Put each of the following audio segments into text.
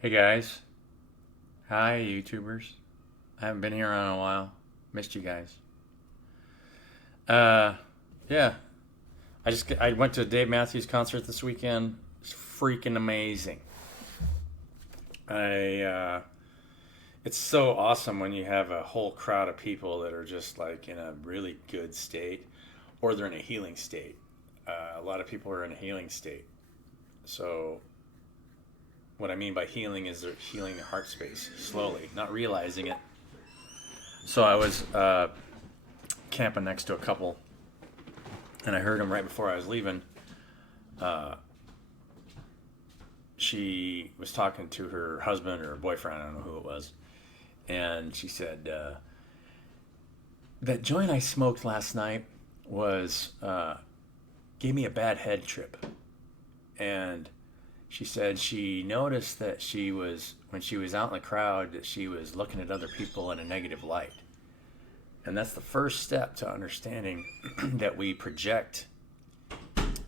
Hey guys. Hi YouTubers. I haven't been here in a while. Missed you guys. Uh yeah. I went to a Dave Matthews concert this weekend. It's freaking amazing. I It's so awesome when you have a whole crowd of people that are just like in a really good state or they're in a healing state. A lot of people are in a healing state. So what I mean by healing is they're healing their heart space slowly, not realizing it. So I was camping next to a couple, and I heard them right before I was leaving. Uh, she was talking to her husband or boyfriend, I don't know who it was, and she said, "That joint I smoked last night was gave me a bad head trip." And she said she noticed that she was when she was out in the crowd that she was looking at other people in a negative light. And that's the first step to understanding that we project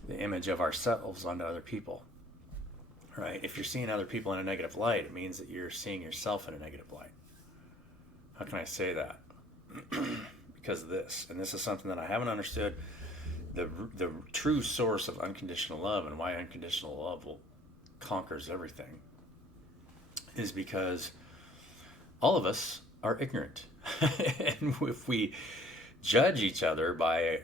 the image of ourselves onto other people. Right? If you're seeing other people in a negative light, it means that you're seeing yourself in a negative light. How can I say that? Because of this, and this is something that I haven't understood the true source of unconditional love and why unconditional love will conquers everything is because all of us are ignorant. And if we judge each other by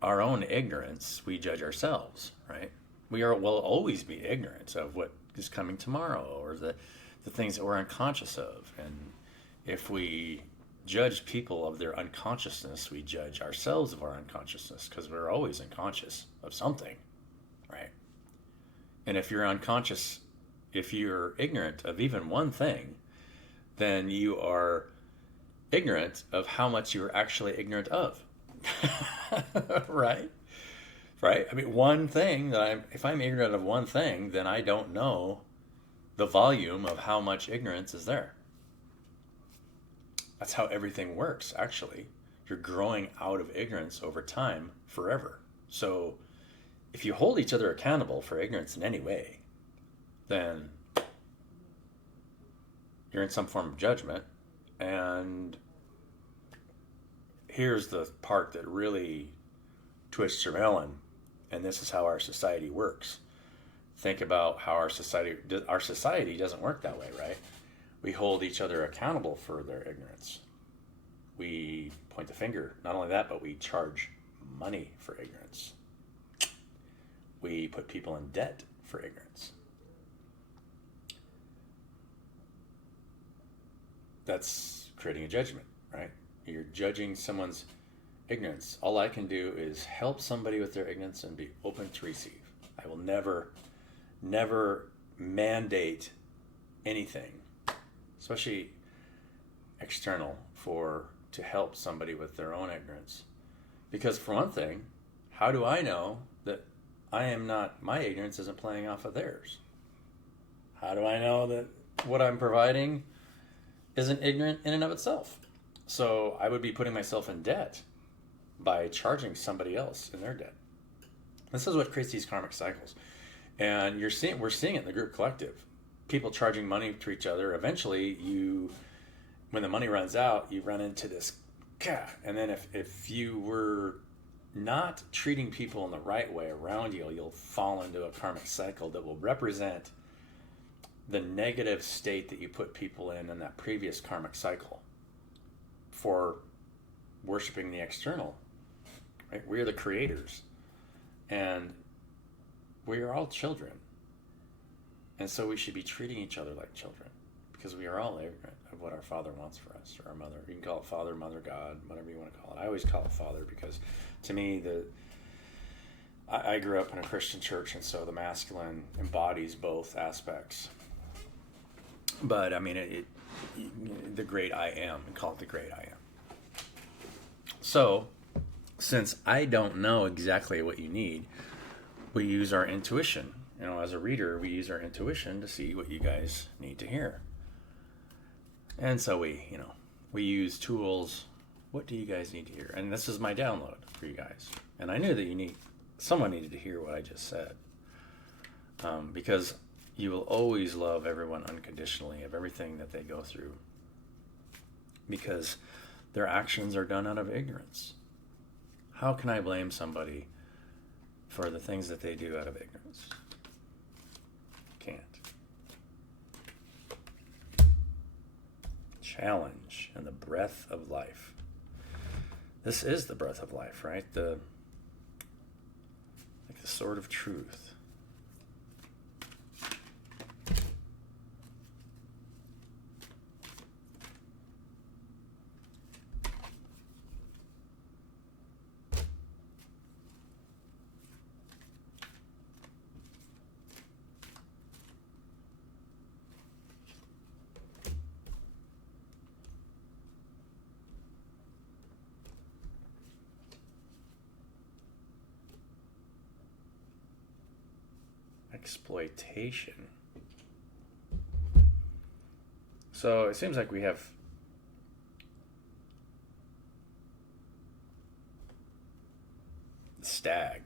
our own ignorance, we judge ourselves, right? Will always be ignorant of what is coming tomorrow or the things that we're unconscious of. And if we judge people of their unconsciousness, we judge ourselves of our unconsciousness because we're always unconscious of something, right? And if you're ignorant of even one thing, then you are ignorant of how much you're actually ignorant of. Right? Right? I mean, one thing if I'm ignorant of one thing, then I don't know the volume of how much ignorance is there. That's how everything works, actually. You're growing out of ignorance over time forever. So if you hold each other accountable for ignorance in any way, then you're in some form of judgment. And here's the part that really twists your melon, and this is how our society works. Think about how our society doesn't work that way, right? We hold each other accountable for their ignorance. We point the finger. Not only that, but we charge money for ignorance. We put people in debt for ignorance. That's creating a judgment, right? You're judging someone's ignorance. All I can do is help somebody with their ignorance and be open to receive. I will never mandate anything, especially external, to help somebody with their own ignorance. Because for one thing, how do I know that my ignorance isn't playing off of theirs? How do I know that what I'm providing isn't ignorant in and of itself? So I would be putting myself in debt by charging somebody else in their debt. This is what creates these karmic cycles. And we're seeing it in the group collective. People charging money to each other. Eventually, when the money runs out, you run into this, and then if you were not treating people in the right way around you, you'll fall into a karmic cycle that will represent the negative state that you put people in that previous karmic cycle for worshiping the external. Right? We're the creators, and we are all children, and so we should be treating each other like children because we are all ignorant of what our Father wants for us, or our Mother. You can call it Father, Mother, God, whatever you want to call it. I always call it Father because, to me, I grew up in a Christian church, and so the masculine embodies both aspects. But I mean, the great I am, and call it the great I am. So, since I don't know exactly what you need, we use our intuition. As a reader, we use our intuition to see what you guys need to hear. And so we use tools. What do you guys need to hear? And this is my download for you guys. And I knew that someone needed to hear what I just said. Because you will always love everyone unconditionally of everything that they go through, because their actions are done out of ignorance. How can I blame somebody for the things that they do out of ignorance? Can't. Challenge and the breath of life. This is the breath of life, right? The sword of truth. Exploitation. So it seems like we have the stag.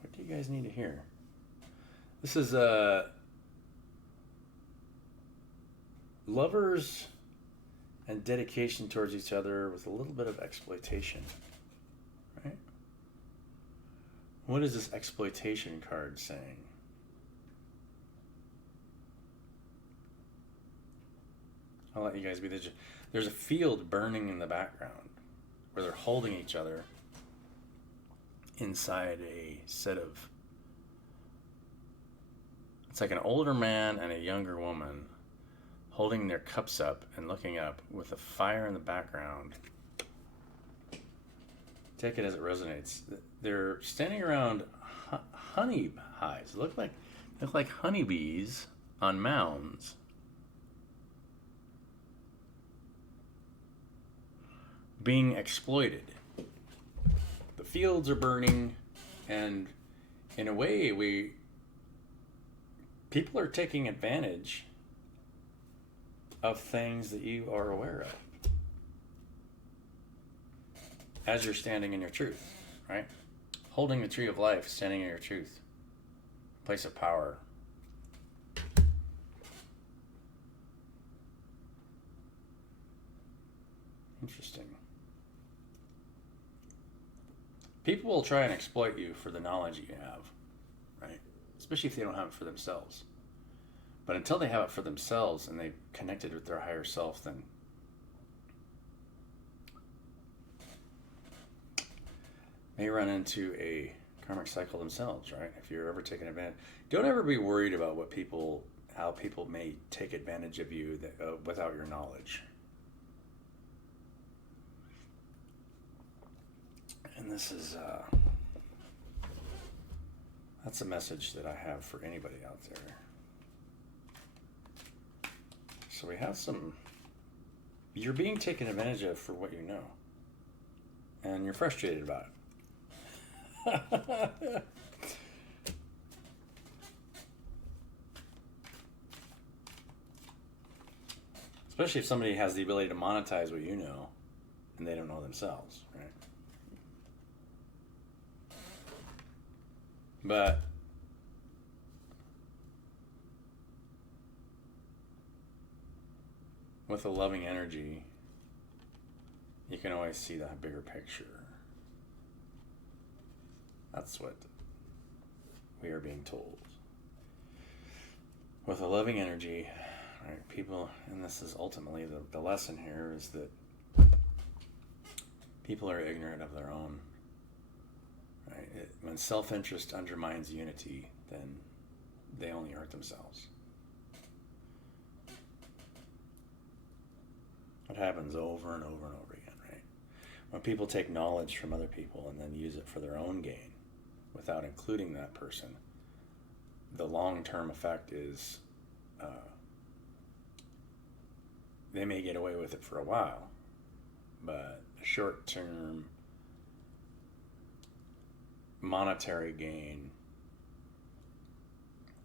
What do you guys need to hear? This is lovers and dedication towards each other with a little bit of exploitation, right? What is this exploitation card saying? I'll let you guys be the judge. There's a field burning in the background where they're holding each other inside a set of... It's like an older man and a younger woman holding their cups up and looking up with a fire in the background. Take it as it resonates. They're standing around honey hives. Look like honeybees on mounds. Being exploited. The fields are burning, and in a way, people are taking advantage of things that you are aware of as you're standing in your truth, right? Holding the tree of life, standing in your truth, place of power. Interesting. People will try and exploit you for the knowledge that you have, right? Especially if they don't have it for themselves. But until they have it for themselves and they've connected with their higher self, then may run into a karmic cycle themselves, right? If you're ever taking advantage, don't ever be worried about how people may take advantage of you without your knowledge. And this is that's a message that I have for anybody out there. So we have you're being taken advantage of for what you know. And you're frustrated about it. Especially if somebody has the ability to monetize what you know and they don't know themselves, right? But with a loving energy, you can always see the bigger picture. That's what we are being told. With a loving energy, right, people, and this is ultimately the lesson here, is that people are ignorant of their own. Right? When self-interest undermines unity, then they only hurt themselves. It happens over and over and over again, right? When people take knowledge from other people and then use it for their own gain without including that person, the long-term effect is they may get away with it for a while, but the short-term monetary gain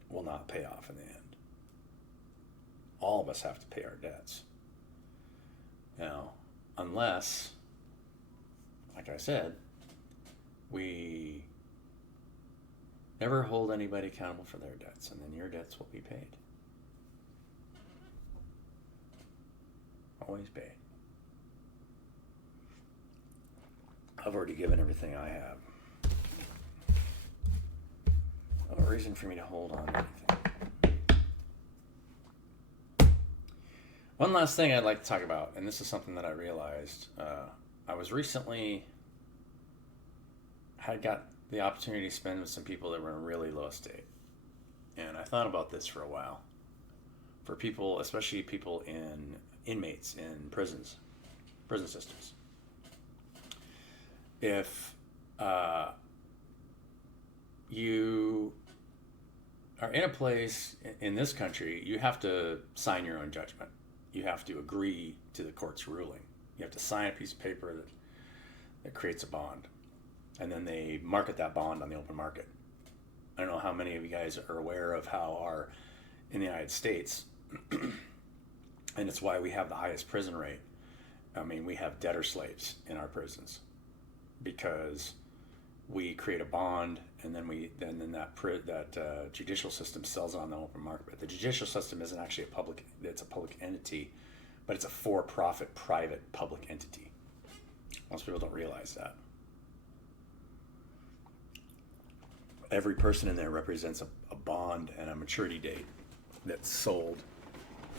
will not pay off in the end. All of us have to pay our debts. Now, unless, like I said, we never hold anybody accountable for their debts, and then your debts will be paid. Always paid. I've already given everything I have. No reason for me to hold on to anything. One last thing I'd like to talk about, and this is something that I realized. I was recently had got the opportunity to spend with some people that were in a really low state. And I thought about this for a while. For people, especially people inmates in prison systems. If you are in a place in this country, you have to sign your own judgment. You have to agree to the court's ruling. You have to sign a piece of paper that creates a bond. And then they market that bond on the open market. I don't know how many of you guys are aware of how in the United States, and it's why we have the highest prison rate. I mean, we have debtor slaves in our prisons because we create a bond, and then that judicial system sells it on the open market. But the judicial system isn't actually it's a public entity, but it's a for-profit private public entity. Most people don't realize that. Every person in there represents a bond and a maturity date that's sold,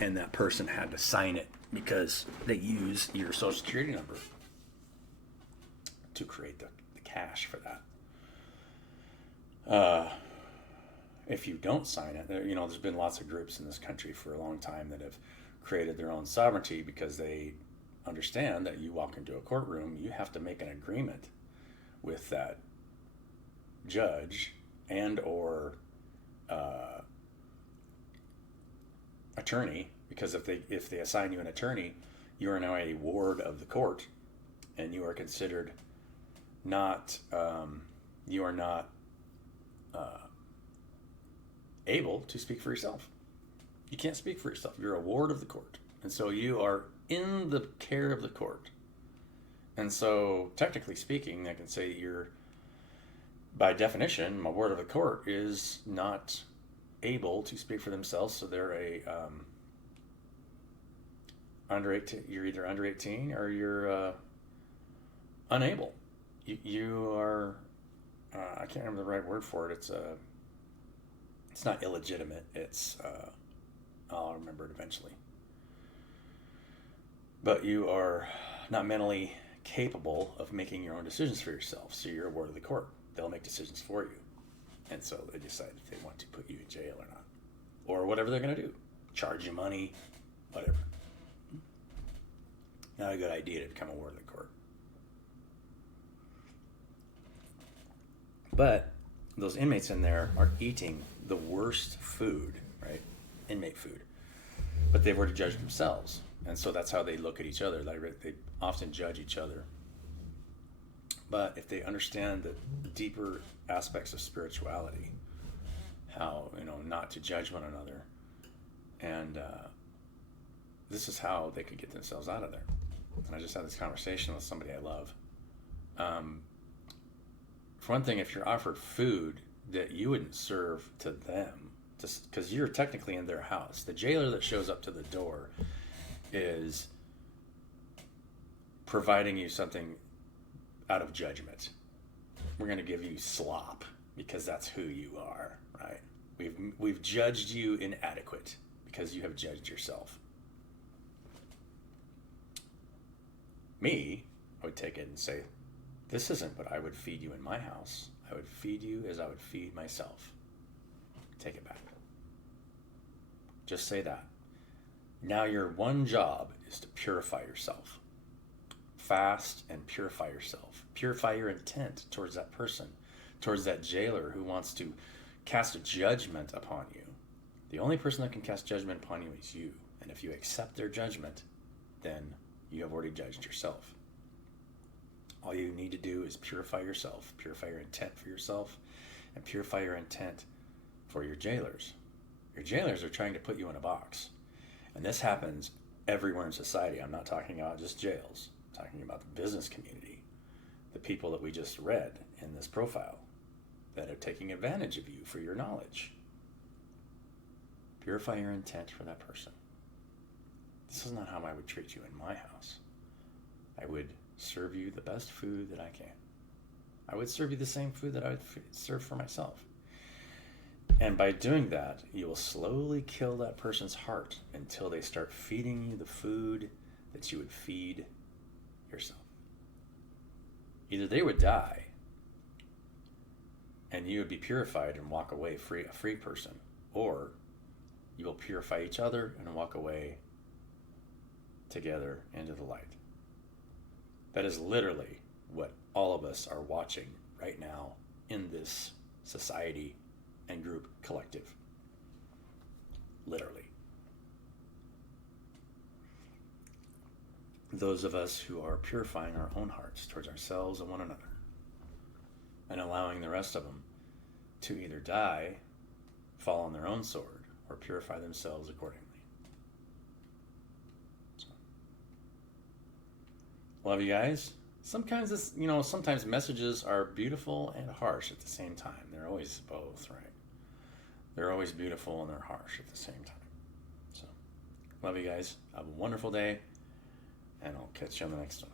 and that person had to sign it because they use your social security number to create the cash for that. If you don't sign it, there's been lots of groups in this country for a long time that have created their own sovereignty because they understand that you walk into a courtroom, you have to make an agreement with that judge and or attorney, because if they assign you an attorney, you are now a ward of the court, and you are considered not able to speak for yourself. You can't speak for yourself. You're a ward of the court, and so you are in the care of the court. And so, technically speaking, I can say you're, by definition, a ward of the court is not able to speak for themselves, so they're under 18. You're either under 18 or you're unable. You are. I can't remember the right word for it. It's not illegitimate. It's I'll remember it eventually. But you are not mentally capable of making your own decisions for yourself, so you're a ward of the court. They'll make decisions for you. And so they decide if they want to put you in jail or not. Or whatever they're going to do. Charge you money, whatever. Not a good idea to become a ward of the court. But those inmates in there are eating the worst food, right? Inmate food. But they've already judged themselves. And so that's how they look at each other. They often judge each other. But if they understand the deeper aspects of spirituality, how, not to judge one another, and this is how they could get themselves out of there. And I just had this conversation with somebody I love. For one thing, if you're offered food that you wouldn't serve to them, because you're technically in their house, the jailer that shows up to the door is providing you something out of judgment. We're going to give you slop because that's who you are, right? We've judged you inadequate because you have judged yourself. Me, I would take it and say, this isn't what I would feed you in my house. I would feed you as I would feed myself. Take it back. Just say that. Now your one job is to purify yourself. Fast and purify yourself. Purify your intent towards that person, towards that jailer who wants to cast a judgment upon you. The only person that can cast judgment upon you is you. And if you accept their judgment, then you have already judged yourself. All you need to do is purify yourself, purify your intent for yourself, and purify your intent for your jailers. Your jailers are trying to put you in a box. And this happens everywhere in society. I'm not talking about just jails. I'm talking about the business community, the people that we just read in this profile that are taking advantage of you for your knowledge. Purify your intent for that person. This is not how I would treat you in my house. I would serve you the best food that I can. I would serve you the same food that I would serve for myself. And by doing that, you will slowly kill that person's heart until they start feeding you the food that you would feed yourself. Either they would die and you would be purified and walk away a free person, or you will purify each other and walk away together into the light. That is literally what all of us are watching right now in this society and group collective. Literally. Those of us who are purifying our own hearts towards ourselves and one another, and allowing the rest of them to either die, fall on their own sword, or purify themselves accordingly. So, love you guys. Sometimes messages are beautiful and harsh at the same time. They're always both, right? They're always beautiful and they're harsh at the same time. So, love you guys. Have a wonderful day, and I'll catch you on the next one.